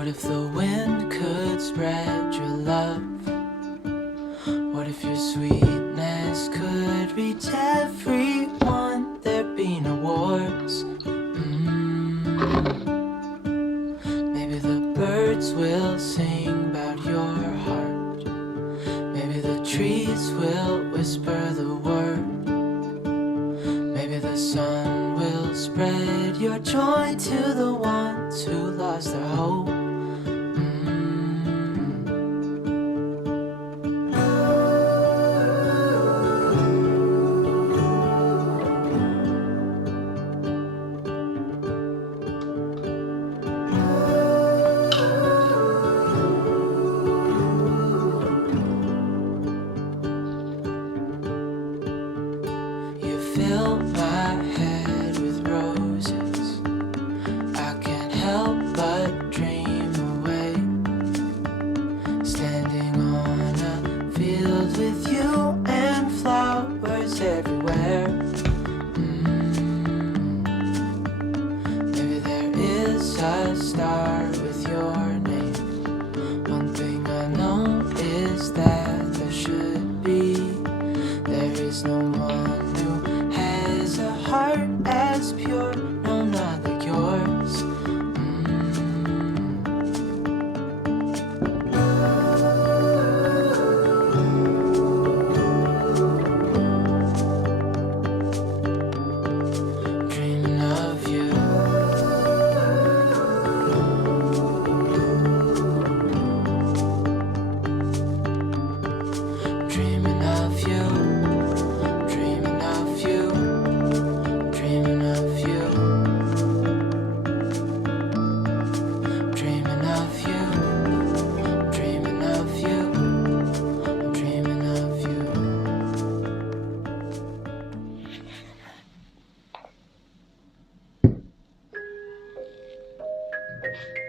What if the wind could spread your love? What if your sweetness could reach everyone? There'd be no wars. Maybe the birds will sing about your heart. Maybe the trees will whisper the word. Maybe the sun will spread your joy to the ones who lost their hope. Fill my head with roses. I can't help but dream away, standing on a field with you and flowers everywhere. Maybe there is a star with your name. One thing I know is that there should be. There is no one who has a heart as pure, no, not like yours. Dreaming of you. Dreaming of you. You